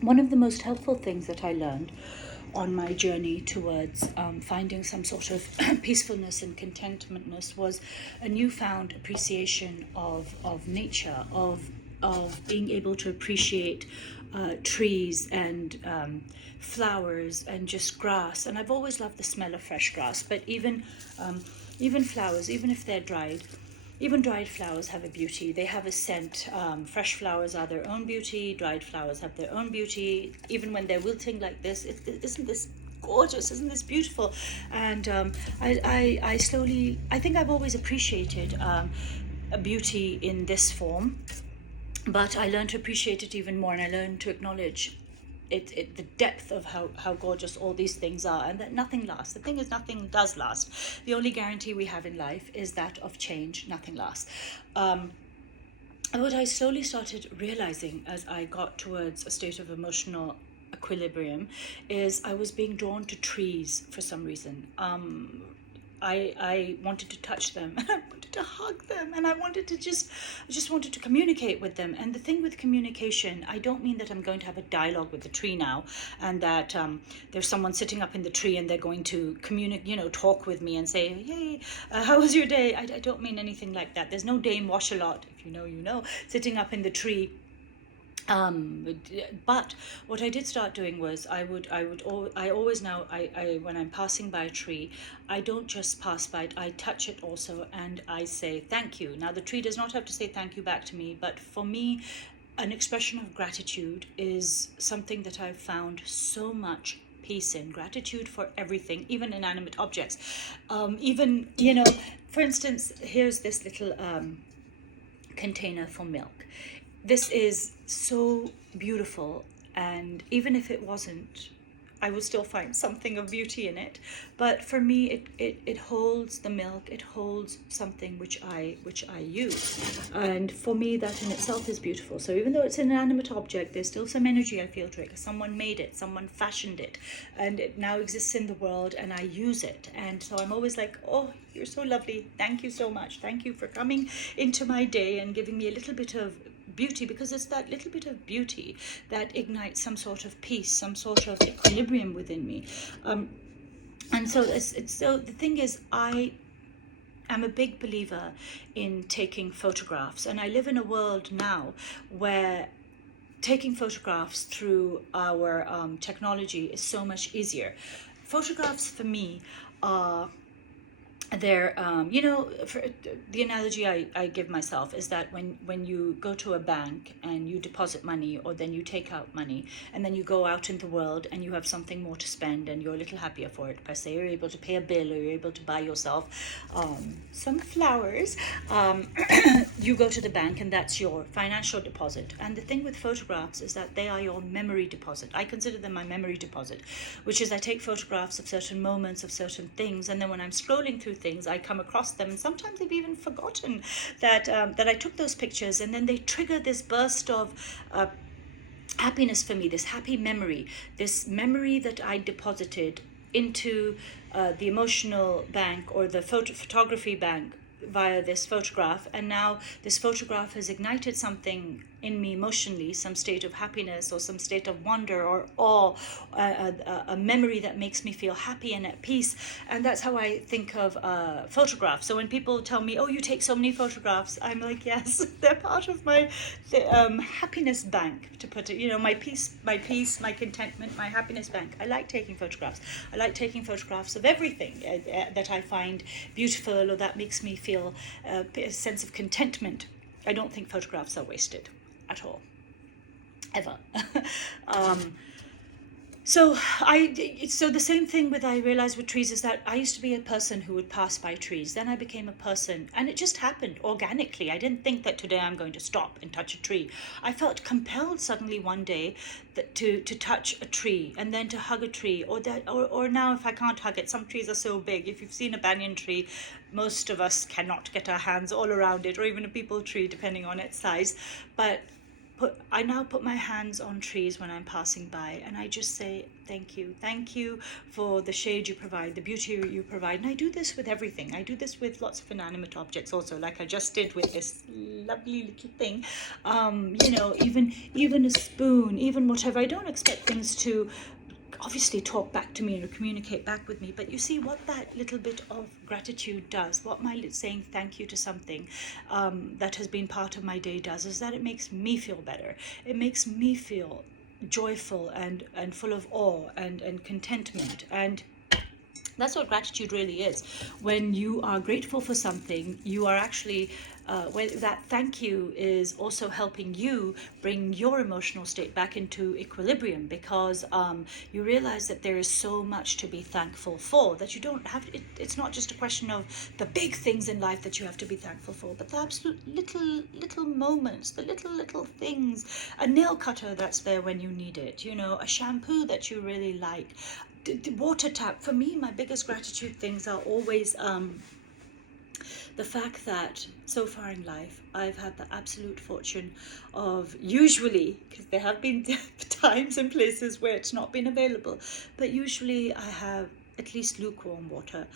one of the most helpful things that I learned on my journey towards finding some sort of peacefulness and contentmentness was a newfound appreciation of nature, of being able to appreciate trees and flowers and just grass. And I've always loved the smell of fresh grass, but even flowers, even if they're dried, even dried flowers have a beauty. They have a scent. Fresh flowers are their own beauty. Dried flowers have their own beauty. Even when they're wilting like this, isn't this gorgeous? Isn't this beautiful? And I slowly, I think I've always appreciated a beauty in this form, but I learned to appreciate it even more, and I learned to acknowledge the depth of how gorgeous all these things are, and that nothing lasts. The thing is, nothing does last. The only guarantee we have in life is that of change. Nothing lasts. And what I slowly started realizing as I got towards a state of emotional equilibrium is I was being drawn to trees for some reason. I wanted to touch them and I wanted to hug them and I just wanted to communicate with them. And the thing with communication, I don't mean that I'm going to have a dialogue with the tree now and that there's someone sitting up in the tree and they're going to communicate, talk with me and say, hey, how was your day? I don't mean anything like that. There's no Dame Washalot, if you know, sitting up in the tree. But what I did start doing was I always now, when I'm passing by a tree, I don't just pass by it, I touch it also and I say thank you. Now the tree does not have to say thank you back to me, but for me, an expression of gratitude is something that I've found so much peace in. Gratitude for everything, even inanimate objects. Even, for instance, here's this little container for milk. This is so beautiful, and even if it wasn't, I would still find something of beauty in it. But for me, it holds the milk, it holds something which I use. And for me, that in itself is beautiful. So even though it's an inanimate object, there's still some energy I feel to it. Someone made it, someone fashioned it, and it now exists in the world, and I use it. And so I'm always like, oh, you're so lovely. Thank you so much. Thank you for coming into my day and giving me a little bit of beauty, because it's that little bit of beauty that ignites some sort of peace, some sort of equilibrium within me. And so so the thing is, I am a big believer in taking photographs, and I live in a world now where taking photographs through our technology is so much easier. Photographs for me are there, for the analogy I give myself is that when you go to a bank and you deposit money, or then you take out money, and then you go out in the world and you have something more to spend and you're a little happier for it, per se, you're able to pay a bill, or you're able to buy yourself some flowers, you go to the bank and that's your financial deposit. And the thing with photographs is that they are your memory deposit. I consider them my memory deposit, which is I take photographs of certain moments, of certain things, and then when I'm scrolling through things, I come across them, and sometimes I've even forgotten that I took those pictures, and then they trigger this burst of happiness for me, this happy memory, this memory that I deposited into the emotional bank, or the photography bank, via this photograph. And now this photograph has ignited something in me emotionally, some state of happiness or some state of wonder or awe, a memory that makes me feel happy and at peace. And that's how I think of photographs. So when people tell me, oh, you take so many photographs, I'm like, yes, they're part of my happiness bank, to put it, my peace, my contentment, my happiness bank. I like taking photographs. I like taking photographs of everything that I find beautiful, or that makes me feel a sense of contentment. I don't think photographs are wasted at all, ever. So the same thing with, I realized with trees, is that I used to be a person who would pass by trees. Then I became a person, and it just happened organically. I didn't think that today I'm going to stop and touch a tree. I felt compelled suddenly one day to touch a tree, and then to hug a tree, or now if I can't hug it, some trees are so big. If you've seen a banyan tree, most of us cannot get our hands all around it, or even a peepal tree, depending on its size. But I now put my hands on trees when I'm passing by, and I just say thank you for the shade you provide, the beauty you provide. And I do this with everything. I do this with lots of inanimate objects also, like I just did with this lovely little thing. Even a spoon, even whatever. I don't expect things to obviously talk back to me or communicate back with me, but you see what that little bit of gratitude does, what my saying thank you to something that has been part of my day does, is that it makes me feel better. It makes me feel joyful and full of awe and contentment. And that's what gratitude really is. When you are grateful for something, you are actually, when that thank you is also helping you bring your emotional state back into equilibrium, because you realize that there is so much to be thankful for, that you don't have, it's not just a question of the big things in life that you have to be thankful for, but the absolute little moments, the little things, a nail cutter that's there when you need it, a shampoo that you really like, the water tap. For me, my biggest gratitude things are always the fact that so far in life I've had the absolute fortune of, usually, because there have been times and places where it's not been available, but usually I have at least lukewarm water.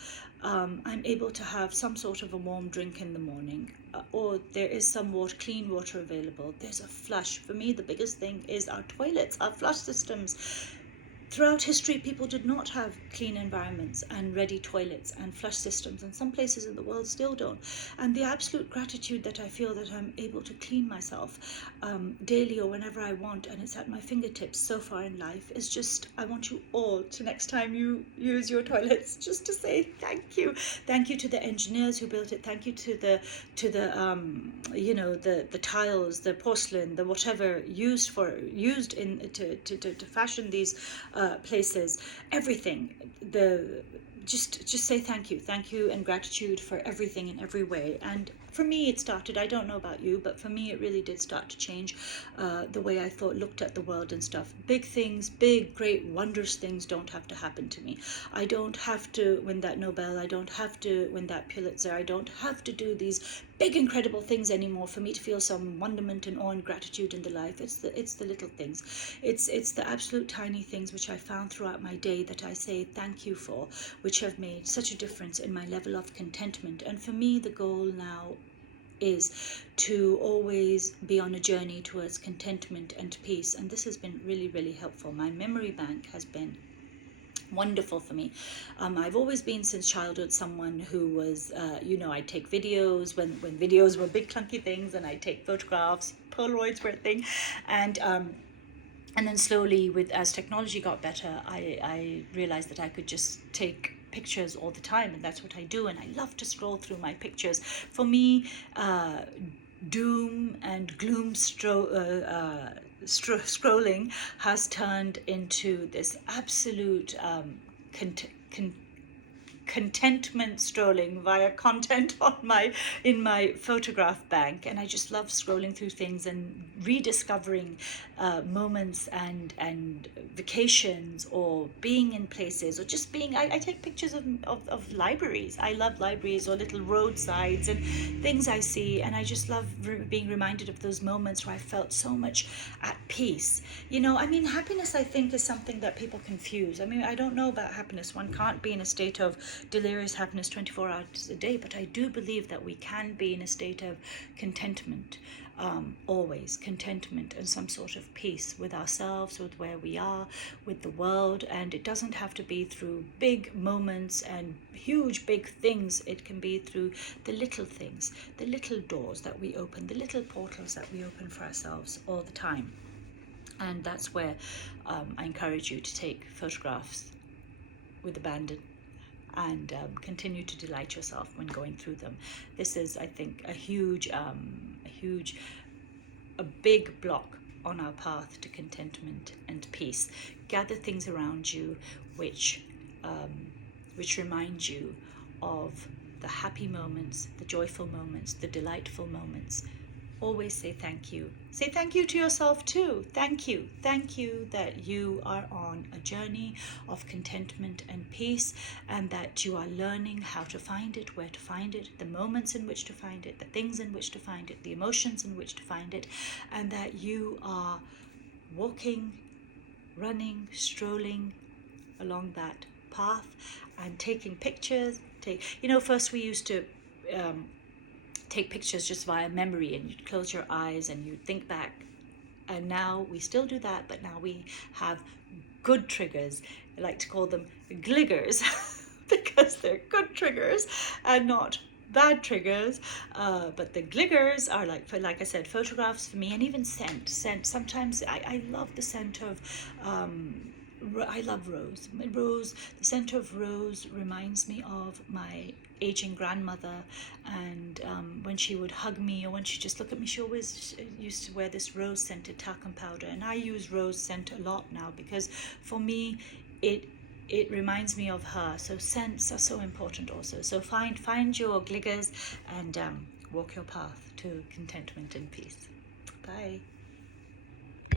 I'm able to have some sort of a warm drink in the morning, or there is some clean water available. There's a flush. For me, the biggest thing is our toilets, our flush systems. Throughout history, people did not have clean environments and ready toilets and flush systems, and some places in the world still don't. And the absolute gratitude that I feel that I'm able to clean myself daily or whenever I want, and it's at my fingertips so far in life, is just, I want you all to, next time you use your toilets, just to say thank you. Thank you to the engineers who built it. Thank you to the the tiles, the porcelain, the whatever used in to fashion these places, everything. Just say thank you and gratitude for everything in every way. And for me, it started, I don't know about you, but for me it really did start to change the way I looked at the world and stuff. Big things, big, great, wondrous things don't have to happen to me. I don't have to win that Nobel. I don't have to win that Pulitzer. I don't have to do these big, incredible things anymore for me to feel some wonderment and awe and gratitude in the life. It's the little things. It's the absolute tiny things which I found throughout my day that I say thank you for, which have made such a difference in my level of contentment. And for me, the goal now is to always be on a journey towards contentment and peace. And this has been really, really helpful. My memory bank has been wonderful for me. I've always been, since childhood, someone who was, I take videos when videos were big clunky things, and I take photographs. Polaroids were a thing, and then slowly, as technology got better, I realized that I could just take pictures all the time, and that's what I do. And I love to scroll through my pictures. For me, doom and gloom scrolling has turned into this absolute contentment strolling via content in my photograph bank. And I just love scrolling through things and rediscovering moments and vacations, or being in places, or just being, I take pictures of libraries. I love libraries, or little roadsides and things I see, and I just love being reminded of those moments where I felt so much at peace. Happiness, I think, is something that people confuse. I don't know about happiness. One can't be in a state of delirious happiness 24 hours a day, but I do believe that we can be in a state of contentment, always contentment and some sort of peace with ourselves, with where we are, with the world. And it doesn't have to be through big moments and huge big things. It can be through the little things, the little doors that we open, the little portals that we open for ourselves all the time. And that's where I encourage you to take photographs with abandon, and continue to delight yourself when going through them. This is, I think, a big block on our path to contentment and peace. Gather things around you which remind you of the happy moments, the joyful moments, the delightful moments, always say thank you. Say thank you to yourself too. Thank you. Thank you that you are on a journey of contentment and peace, and that you are learning how to find it, where to find it, the moments in which to find it, the things in which to find it, the emotions in which to find it, and that you are walking, running, strolling along that path and taking pictures. First we used to take pictures just via memory, and you'd close your eyes and you'd think back. And now we still do that, but now we have good triggers. I like to call them gliggers because they're good triggers and not bad triggers. But the gliggers are like I said, photographs for me, and even scent. Sometimes I love the scent of I love rose. The scent of rose reminds me of my aging grandmother, and when she would hug me or when she just look at me, she always used to wear this rose scented talcum powder, and I use rose scent a lot now because for me it reminds me of her. So scents are so important also. So find your gliggers and walk your path to contentment and peace. Bye.